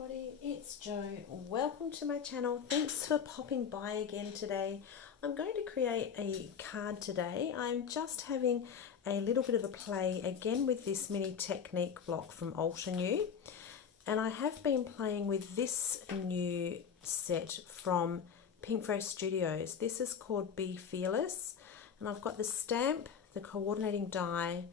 everybody, it's Jo. Welcome to my channel. Thanks for popping by again today. I'm going to create a card today. I'm just having a little bit of a play again with this mini technique block from Altenew. And I have been playing with this new set from Pinkfresh Studios. This is called Be Fearless. And I've got the stamp, the coordinating die,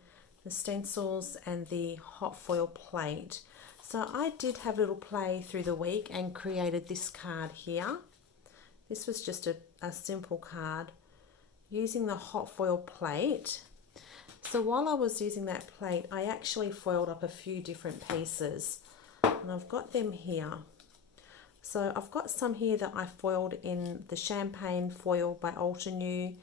the stencils and the hot foil plate. So I did have a little play through the week and created this card here. This was just a simple card using the hot foil plate. So while I was using that plate, I actually foiled up a few different pieces and I've got them here. So I've got some here that I foiled in the champagne foil by Altenew,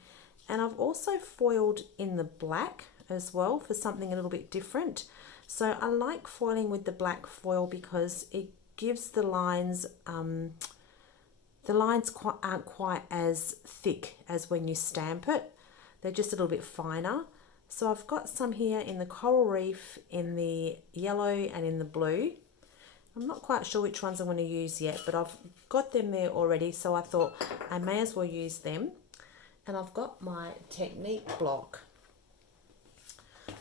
and I've also foiled in the black as well for something a little bit different. So I like foiling with the black foil because it gives the lines aren't quite as thick as when you stamp it. They're just a little bit finer. So I've got some here in the coral reef, in the yellow and in the blue. I'm not quite sure which ones I'm going to use yet, but I've got them there already, so I thought I may as well use them. And I've got my technique block.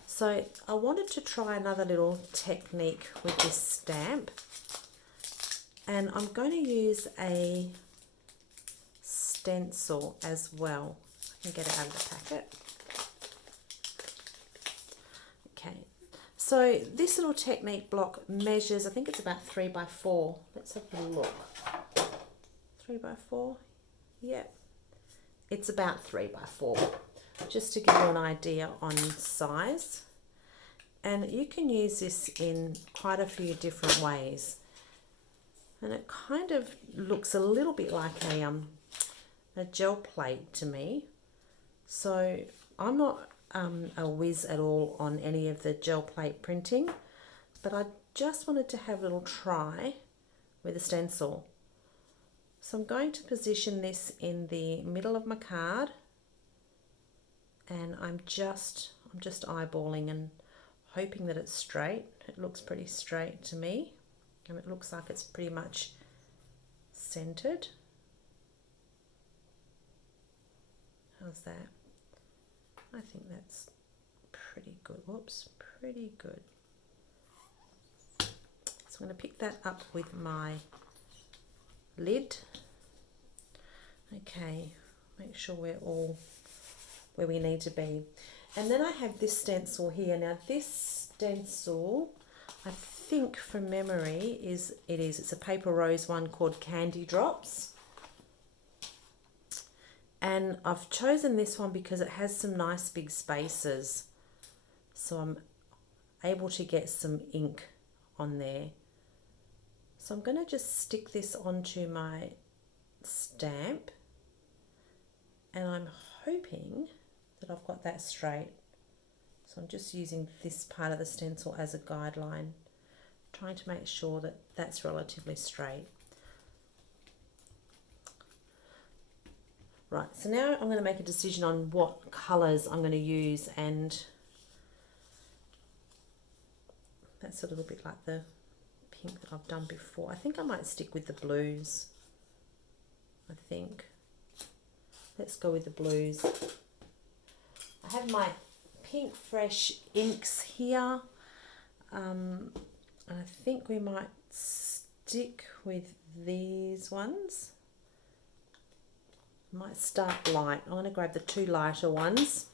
So I wanted to try another little technique with this stamp, and I'm going to use a stencil as well. I can get it out of the packet. Okay, so this little technique block measures, I think it's about 3 by 4. Let's have a look. 3 by 4, yep. It's about 3 by 4. Just to give you an idea on size. And you can use this in quite a few different ways. And it kind of looks a little bit like a gel plate to me. So I'm not a whiz at all on any of the gel plate printing, but I just wanted to have a little try with a stencil. So I'm going to position this in the middle of my card. And I'm just eyeballing and hoping that it's straight. It looks pretty straight to me. And it looks like it's pretty much centered. How's that? I think that's pretty good. Whoops, pretty good. So I'm going to pick that up with my lid. Okay, make sure we're all where we need to be. And then I have this stencil here. Now this stencil, I think from memory it's a paper rose one called Candy Drops. And I've chosen this one because it has some nice big spaces. So I'm able to get some ink on there. So I'm going to just stick this onto my stamp. And I'm hoping that I've got that straight. So I'm just using this part of the stencil as a guideline, trying to make sure that that's relatively straight. Right, so now I'm going to make a decision on what colours I'm going to use, and that's a little bit like the pink that I've done before. I think I might stick with the blues. I think. Let's go with the blues. I have my Pinkfresh inks here. And I think we might stick with these ones. Might start light. I'm going to grab the 2 lighter ones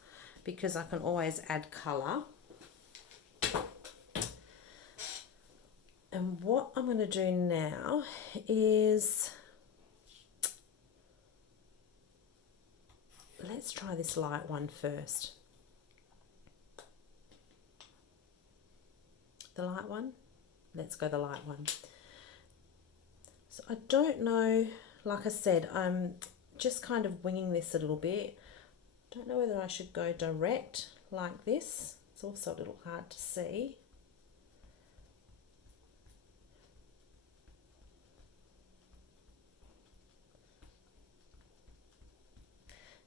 because I can always add colour. And what I'm going to do now is, let's try this light one first. The light one? Let's go the light one. So I don't know, like I said, I'm just kind of winging this a little bit. Don't know whether I should go direct like this. It's also a little hard to see.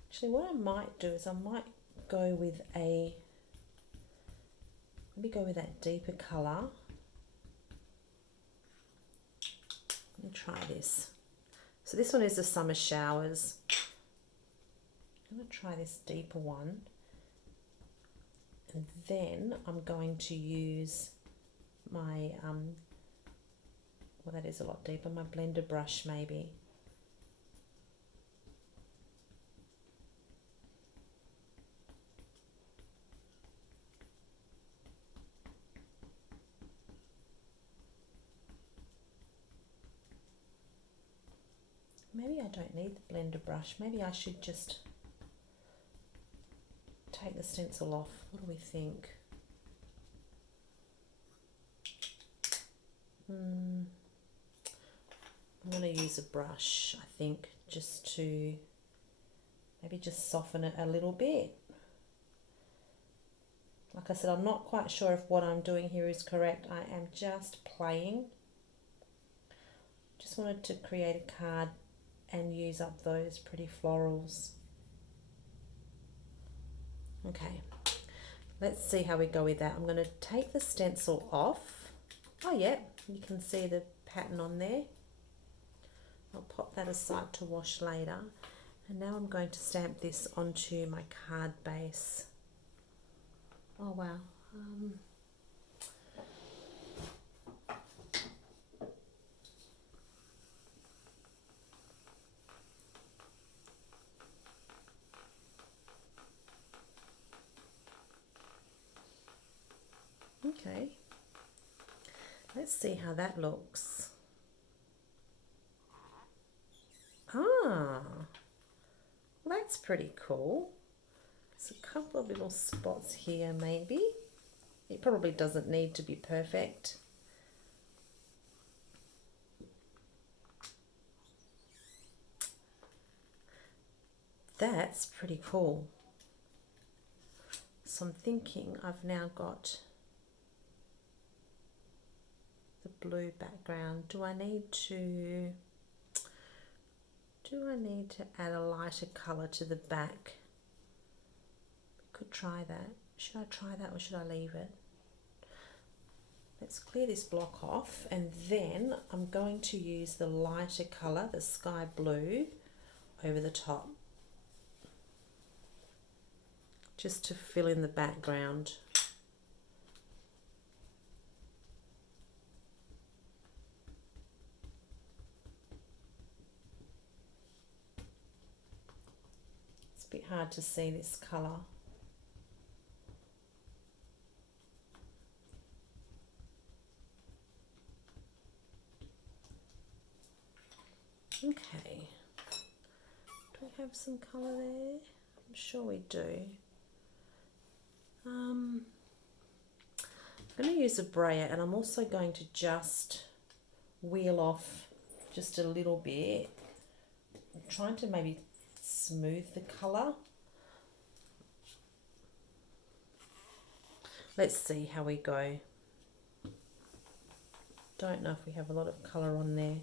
Actually, what I might do is I might go with let me go with that deeper colour. Let me try this. So this one is the Summer Showers. I'm going to try this deeper one. And then I'm going to use my, well, that is a lot deeper, my blender brush maybe. Maybe I don't need the blender brush. Maybe I should just take the stencil off. What do we think? I'm going to use a brush, I think, just to maybe just soften it a little bit. Like I said, I'm not quite sure if what I'm doing here is correct. I am just playing. Just wanted to create a card and use up those pretty florals. Okay, let's see how we go with that. I'm going to take the stencil off. Oh yeah, you can see the pattern on there. I'll pop that aside to wash later. And now I'm going to stamp this onto my card base. Oh wow. Okay, let's see how that looks. Ah, well, that's pretty cool. There's a couple of little spots here maybe. It probably doesn't need to be perfect. That's pretty cool. So I'm thinking I've now got the blue background. Do I need to add a lighter colour to the back? Could try that. Should I try that or should I leave it? Let's clear this block off, and then I'm going to use the lighter colour, the sky blue, over the top, just to fill in the background. It's a bit hard to see this colour. Okay, do we have some colour there? I'm sure we do. I'm going to use a brayer, and I'm also going to just wheel off just a little bit. I'm trying to maybe smooth the colour. Let's see how we go. Don't know if we have a lot of colour on there.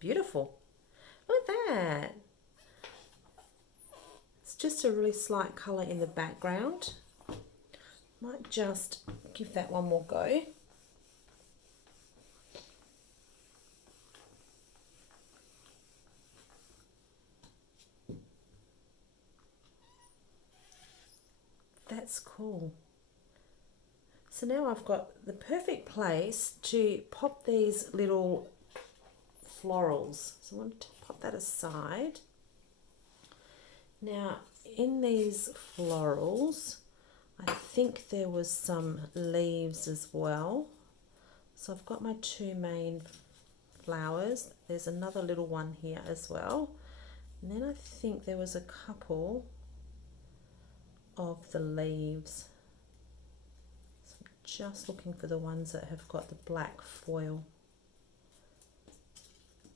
Beautiful. Look at that. It's just a really slight colour in the background. Might just give that one more go. That's cool. So now I've got the perfect place to pop these little florals. So I want to pop that aside. Now in these florals, I think there was some leaves as well. So I've got my two main flowers. There's another little one here as well. And then I think there was a couple of the leaves. So I'm just looking for the ones that have got the black foil.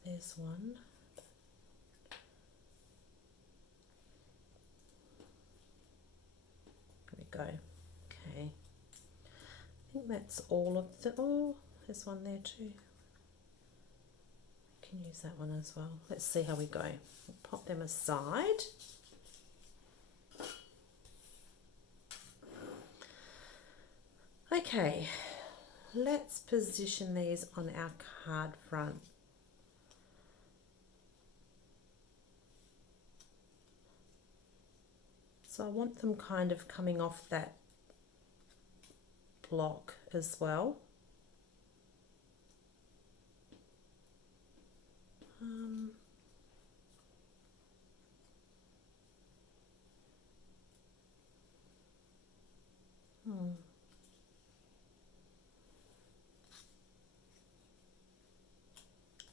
There's one. There we go. Okay. I think that's all of the, oh, there's one there too. I can use that one as well. Let's see how we go. We'll pop them aside. Okay, let's position these on our card front. So I want them kind of coming off that block as well.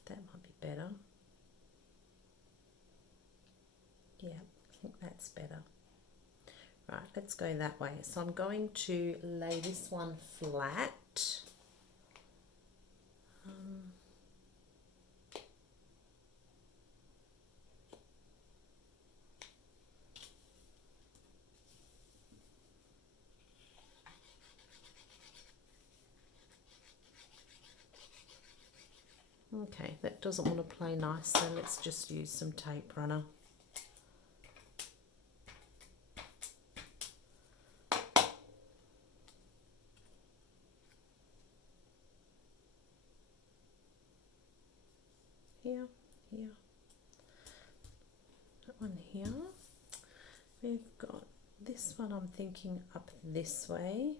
That might be better. Yeah, I think that's better. Right, let's go that way. So I'm going to lay this one flat. Okay, that doesn't want to play nice, so let's just use some tape runner. Here, here, that one here. We've got this one, I'm thinking up this way.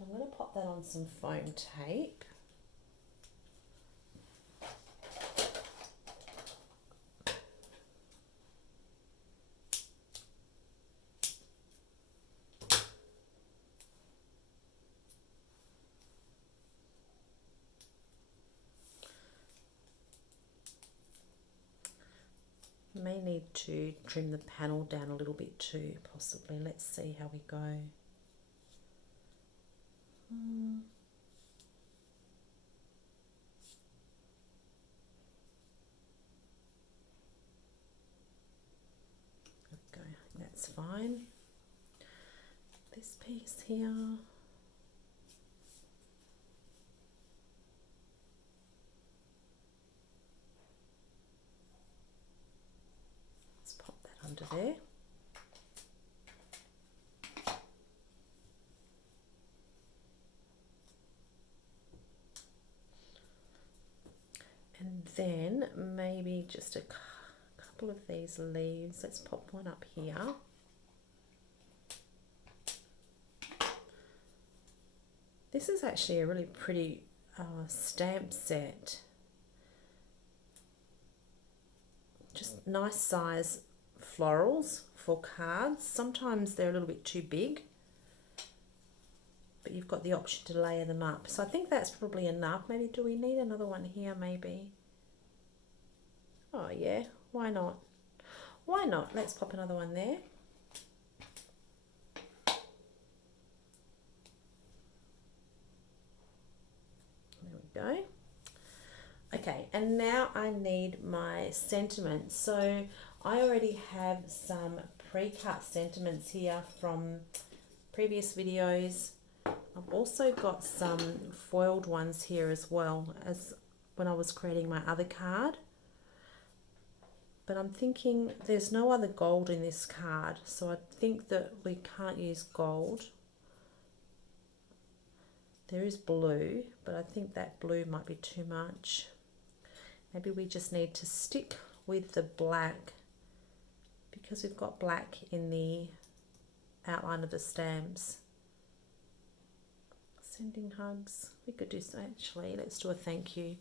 I'm going to pop that on some foam tape. May need to trim the panel down a little bit too, possibly. Let's see how we go. There we go, that's fine. This piece here. Let's pop that under there. And then maybe just a couple of these leaves. Let's pop one up here. This is actually a really pretty stamp set. Just nice size florals for cards. Sometimes they're a little bit too big, but you've got the option to layer them up. So I think that's probably enough. Maybe do we need another one here maybe? Oh yeah, why not? Why not? Let's pop another one there. There we go. Okay, and now I need my sentiments. So I already have some pre-cut sentiments here from previous videos. I've also got some foiled ones here as well as when I was creating my other card. But I'm thinking there's no other gold in this card, so I think that we can't use gold. There is blue, but I think that blue might be too much. Maybe we just need to stick with the black because we've got black in the outline of the stamps. Sending hugs. We could do so actually. Let's do a thank you.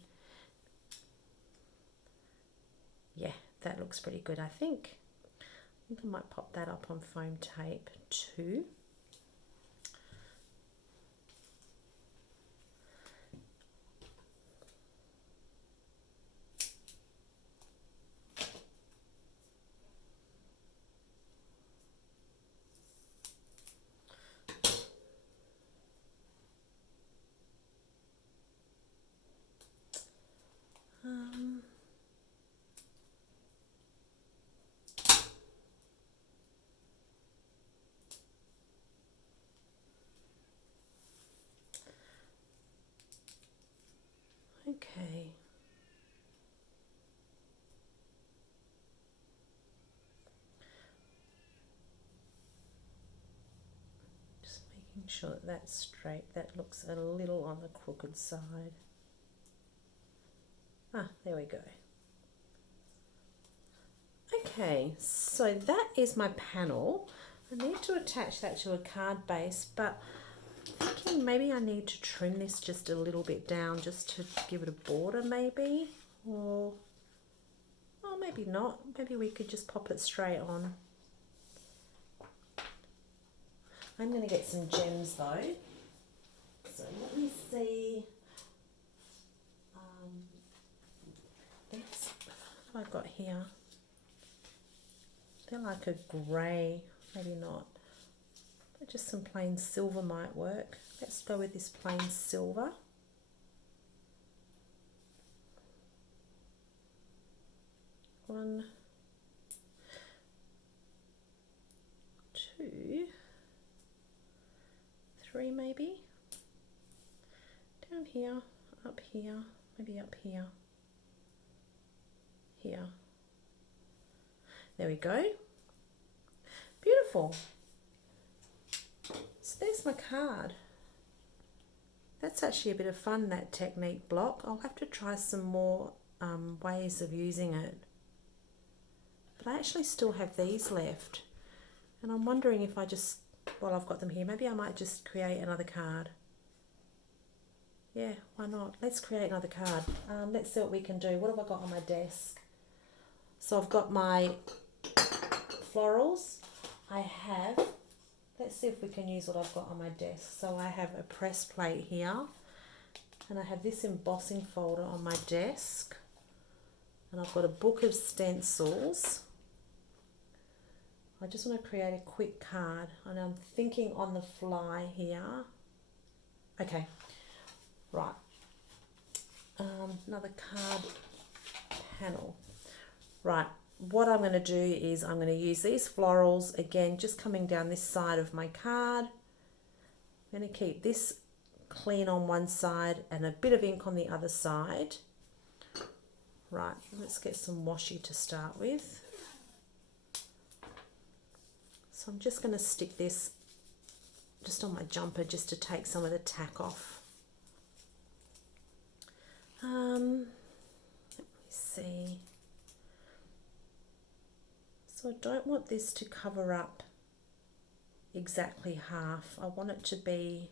Yeah, that looks pretty good, I think. I might pop that up on foam tape too. Okay. Just making Make sure that that's straight. That looks a little on the crooked side. Ah, there we go. Okay, so that is my panel. I need to attach that to a card base, but I'm thinking maybe I need to trim this just a little bit down just to give it a border maybe, or oh, maybe not. Maybe we could just pop it straight on. I'm going to get some gems though. So let me see. What have I got here? They're like a grey, maybe not. But just some plain silver might work. Let's go with this plain silver. One, two, three maybe. Down here, up here, maybe up here. Here. There we go. Beautiful. So there's my card. That's actually a bit of fun, that technique block. I'll have to try some more ways of using it. But I actually still have these left. And I'm wondering if I just, while I've got them here, maybe I might just create another card. Yeah, why not? Let's create another card. Let's see what we can do. What have I got on my desk? So I've got my florals. I have, let's see if we can use what I've got on my desk. So I have a press plate here, and I have this embossing folder on my desk, and I've got a book of stencils. I just want to create a quick card, and I'm thinking on the fly here. Okay, right. Another card panel. Right, what I'm going to do is I'm going to use these florals, again, just coming down this side of my card. I'm going to keep this clean on one side and a bit of ink on the other side. Right, let's get some washi to start with. So I'm just going to stick this just on my jumper just to take some of the tack off. Let me see. So I don't want this to cover up exactly half. I want it to be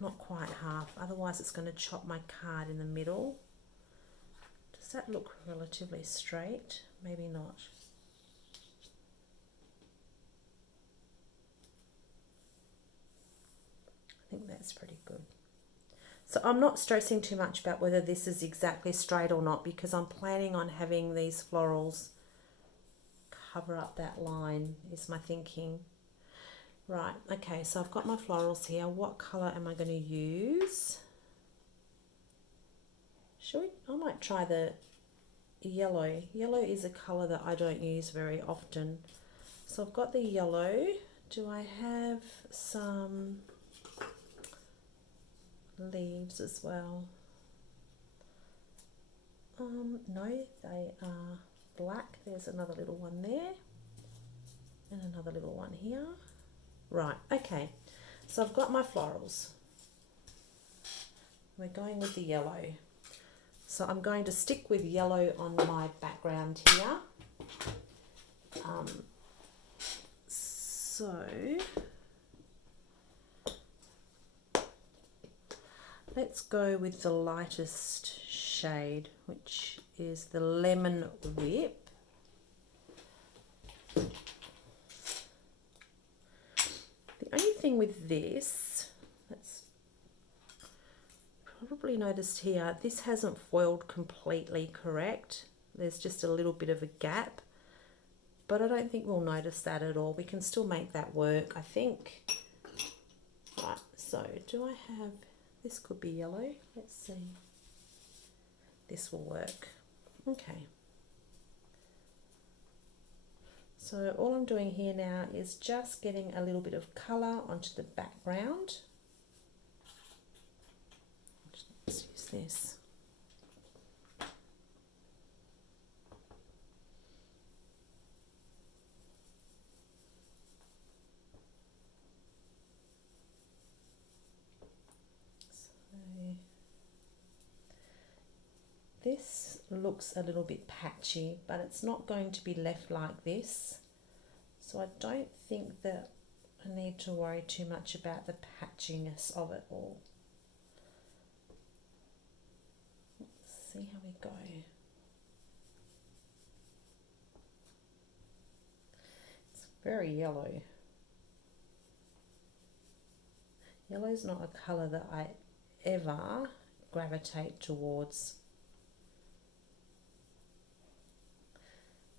not quite half, otherwise it's going to chop my card in the middle. Does that look relatively straight? Maybe not. I think that's pretty good. So I'm not stressing too much about whether this is exactly straight or not, because I'm planning on having these florals cover up that line, is my thinking. Right, okay, so I've got my florals here. What colour am I going to use? I might try the yellow. Yellow is a colour that I don't use very often. So I've got the yellow. Do I have some leaves as well? No, they are black. There's another little one there and another little one here. Right, okay, so I've got my florals. We're going with the yellow. So I'm going to stick with yellow on my background here. So let's go with the lightest shade, which is the Lemon Whip. The only thing with this, that's probably noticed here, this hasn't foiled completely correct. There's just a little bit of a gap, but I don't think we'll notice that at all. We can still make that work, I think. Right, so do I have, this could be yellow. Let's see. This will work. Okay. So all I'm doing here now is just getting a little bit of colour onto the background. Let's use this. looks a little bit patchy, but it's not going to be left like this. So I don't think that I need to worry too much about the patchiness of it all. Let's see how we go. It's very yellow. Yellow is not a colour that I ever gravitate towards.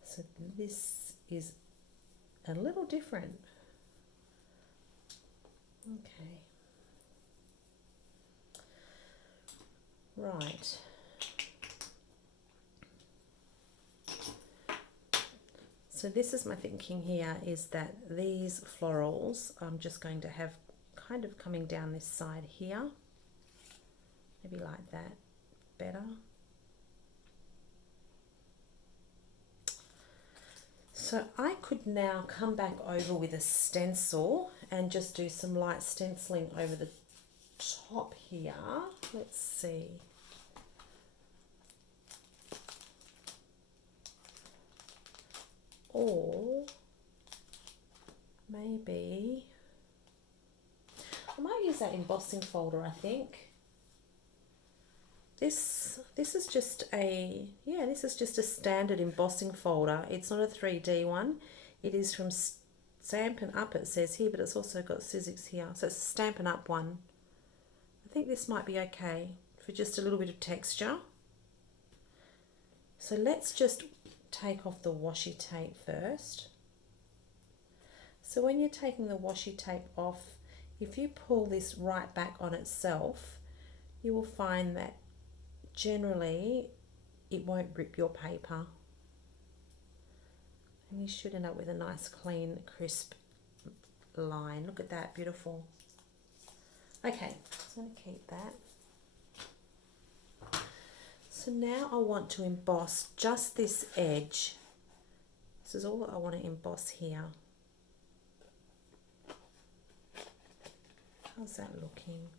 So this is a little different. Okay. Right. So this is my thinking here, is that these florals I'm just going to have kind of coming down this side here. Maybe like that, better. So I could now come back over with a stencil and just do some light stenciling over the top here. Let's see. Or maybe I might use that embossing folder, I think. This is just a, yeah, this is just a standard embossing folder. It's not a 3D one. It is from Stampin' Up, it says here, but it's also got Sizzix here. So it's a Stampin' Up one. I think this might be okay for just a little bit of texture. So let's just take off the washi tape first. So when you're taking the washi tape off, if you pull this right back on itself, you will find that generally it won't rip your paper. And you should end up with a nice, clean, crisp line. Look at that, beautiful. Okay, so I'm going to keep that. So now I want to emboss just this edge. This is all that I want to emboss here. How's that looking?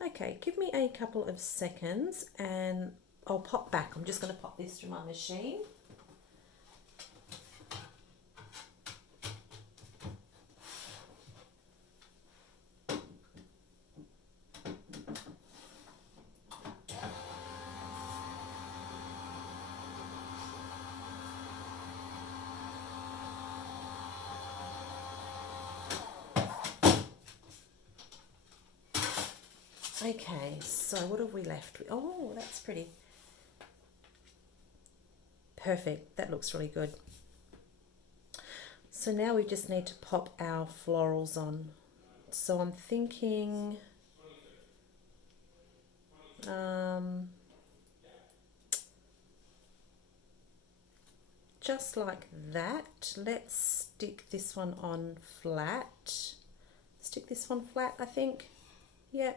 Okay, give me a couple of seconds and I'll pop back. I'm just going to pop this through my machine. Okay, so what have we left with? Oh, that's pretty. Perfect, that looks really good. So now we just need to pop our florals on. So I'm thinking, just like that. Let's stick this one on flat. Stick this one flat, I think. Yeah.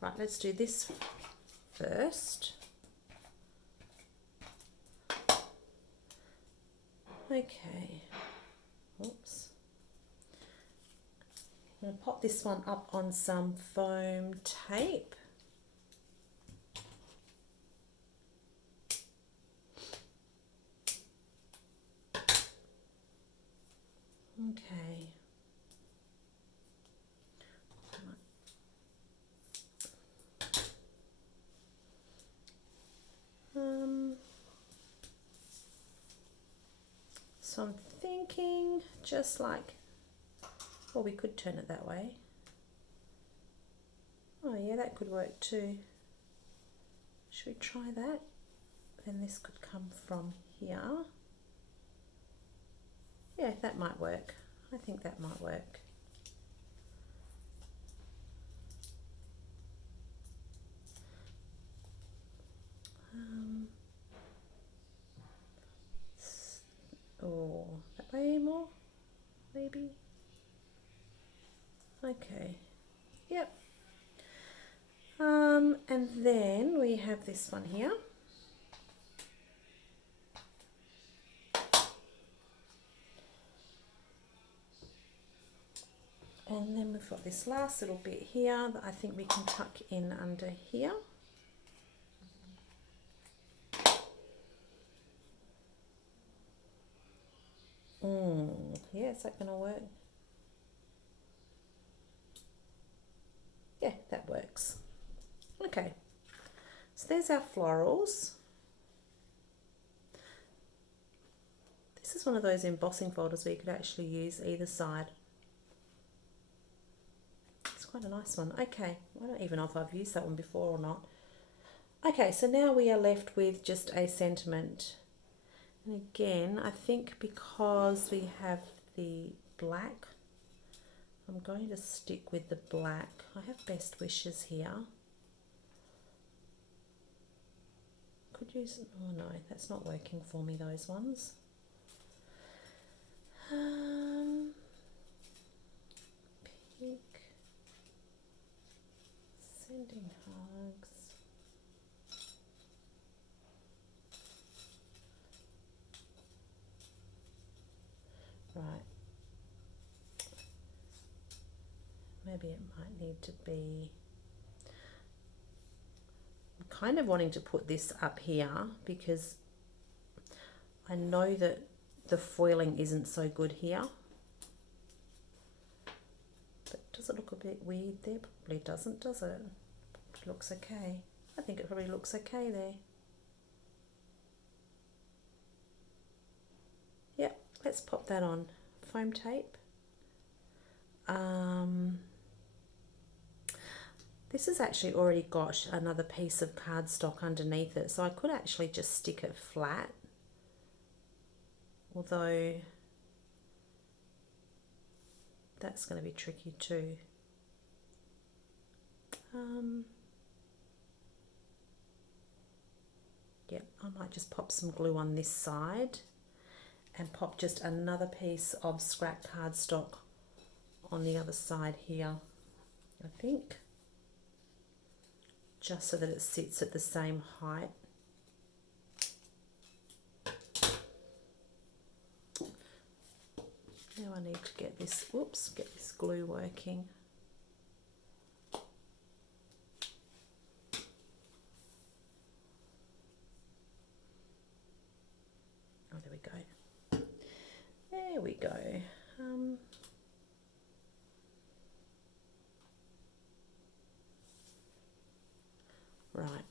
Right, let's do this first. Okay. Oops. I'm going to pop this one up on some foam tape. Okay. So I'm thinking just like, well, we could turn it that way. Oh yeah, that could work too. Should we try that? Then this could come from here. Yeah, that might work. I think that might work. Oh, that way more, maybe. Okay, yep. And then we have this one here. And then we've got this last little bit here that I think we can tuck in under here. Yeah, is that going to work? Yeah, that works. Okay, so there's our florals. This is one of those embossing folders where you could actually use either side. It's quite a nice one. Okay, I don't even know if I've used that one before or not. Okay, so now we are left with just a sentiment. And again, I think because we have the black, I'm going to stick with the black. I have best wishes here. Could use, oh no, that's not working for me, those ones. Pink, sending hugs. Right. Maybe it might need to be, I'm kind of wanting to put this up here because I know that the foiling isn't so good here. But does it look a bit weird there? Probably doesn't, does it? It looks okay. I think it probably looks okay there. Yep, let's pop that on. Foam tape. This has actually already got another piece of cardstock underneath it, so I could actually just stick it flat. Although that's going to be tricky too. Yeah, I might just pop some glue on this side and pop just another piece of scrap cardstock on the other side here, I think, just so that it sits at the same height. Now I need to get this, whoops, get this glue working. Oh, there we go. There we go. Right.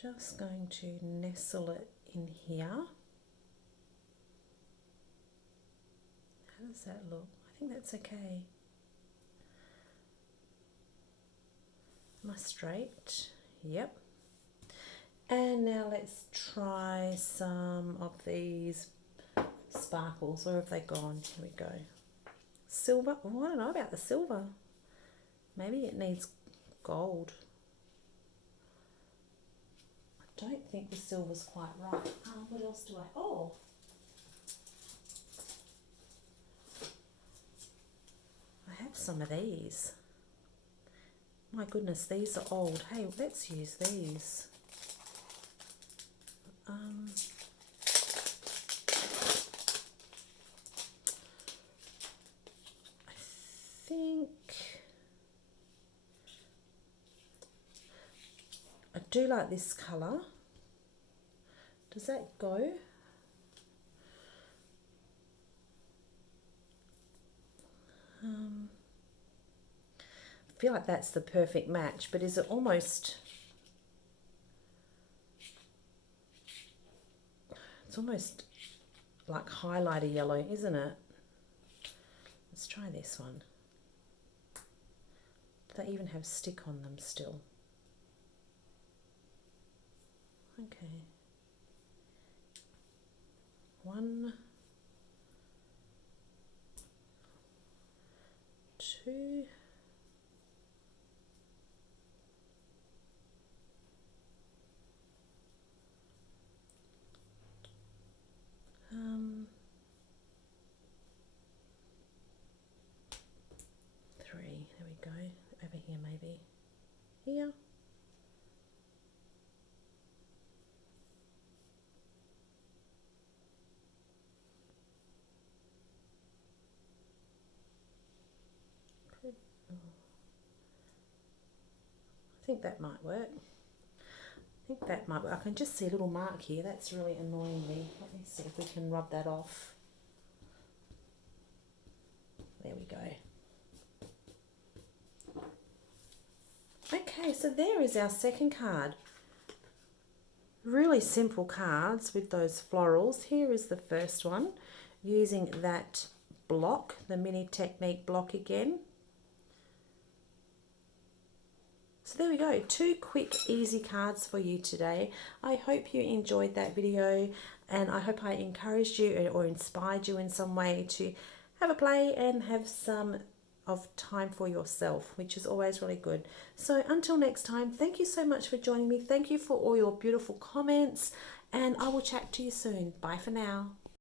Just going to nestle it in here. How does that look? I think that's okay. Am I straight? Yep. And now let's try some of these sparkles. Where have they gone? Here we go. Silver. Oh, I don't know about the silver. Maybe it needs gold. I don't think the silver's quite right. What else do I... Oh! I have some of these. My goodness, these are old. Hey, let's use these. I think I do like this colour. Does that go? I feel like that's the perfect match, but is it almost... It's almost like highlighter yellow, isn't it? Let's try this one. Do they even have stick on them still? Okay. 1, 2. 3. There we go. Over here maybe. Here. I think that might work. I think that might work. I can just see a little mark here. That's really annoying me. Let me see if we can rub that off. There we go. Okay, so there is our second card. Really simple cards with those florals. Here is the first one, using that block, the Mini Technique block again. So there we go, 2 quick, easy cards for you today. I hope you enjoyed that video, and I hope I encouraged you or inspired you in some way to have a play and have some of time for yourself, which is always really good. So until next time, thank you so much for joining me. Thank you for all your beautiful comments, and I will chat to you soon. Bye for now.